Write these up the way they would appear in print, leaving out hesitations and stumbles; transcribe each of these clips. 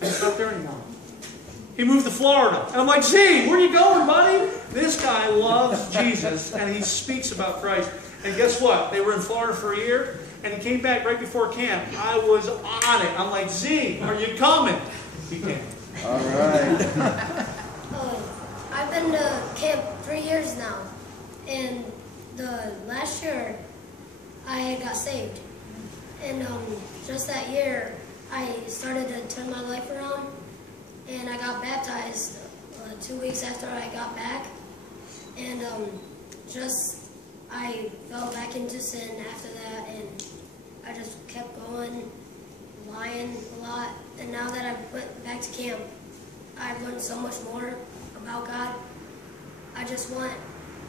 He's not there anymore. He moved to Florida. And I'm like, Z, where are you going, buddy? This guy loves Jesus, and he speaks about Christ. And guess what? They were in Florida for a year, and he came back right before camp. I was on it. I'm like, Z, are you coming? He came. All right. I've been to camp 3 years now, and the last year I got saved. And just that year, I started to turn my life around, and I got baptized 2 weeks after I got back. And I fell back into sin after that, and I just kept going, lying a lot. And now that I went back to camp, I've learned so much more about God. I just want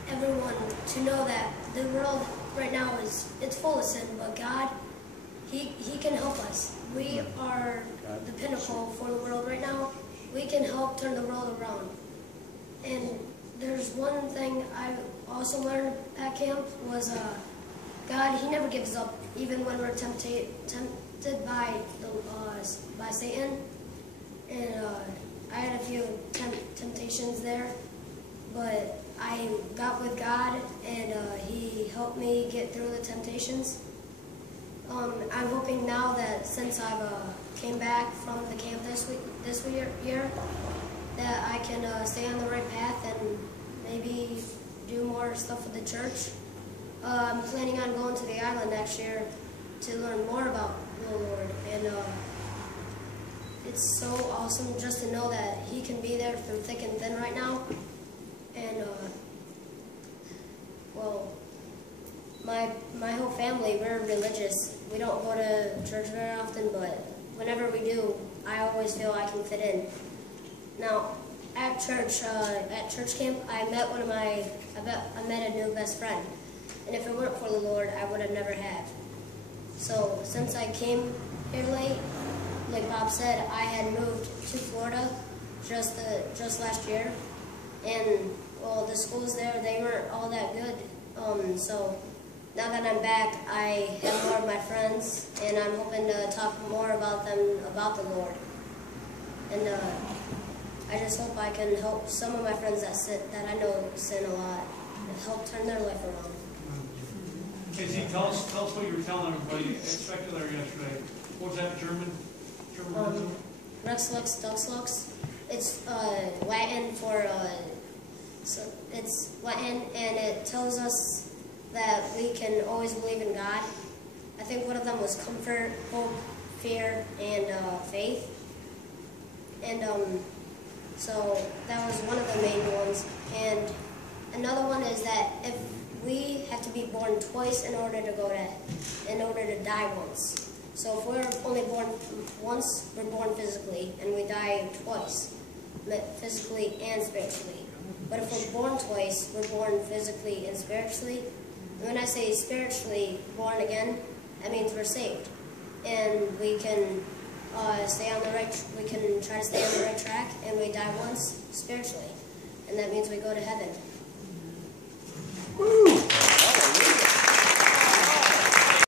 everyone to know that the world right now it's full of sin, but God, He can help us. We are the pinnacle for the world right now. We can help turn the world around. And there's one thing I also learned at camp was God, He never gives up, even when we're tempted by Satan. And I had a few temptations there, but I got with God, and He helped me get through the temptations. I'm hoping now that since I've came back from the camp this year, that I can stay on the right path and maybe do more stuff with the church. I'm planning on going to the island next year to learn more about the Lord, and it's so awesome just to know that He can be there through thick and thin right now. And well, my whole family, we're religious. We don't go to church very often, but whenever we do, I always feel I can fit in. Now, at church camp, I met a new best friend, and if it weren't for the Lord, I would have never have. So since I came here late, like Bob said, I had moved to Florida just last year, and well, the schools there, they weren't all that good. So now that I'm back, I have more of my friends, and I'm hoping to talk more about them, about the Lord. And I just hope I can help some of my friends that I know sin a lot, and help turn their life around. Hey, Z, tell us what you were telling everybody at Specular yesterday. What was that, German? Rex Lux Dux Lux. It's Latin for so it's Latin, and it tells us that we can always believe in God. I think one of them was comfort, hope, fear, and faith. And so that was one of the main ones. And another one is that if we have to be born twice in order to die once. So if we're only born once, we're born physically, and we die twice, physically and spiritually. But if we're born twice, we're born physically and spiritually. And when I say spiritually born again, that means we're saved, and we can stay on the right. We can try to stay on the right track, and we die once spiritually, and that means we go to heaven. Woo!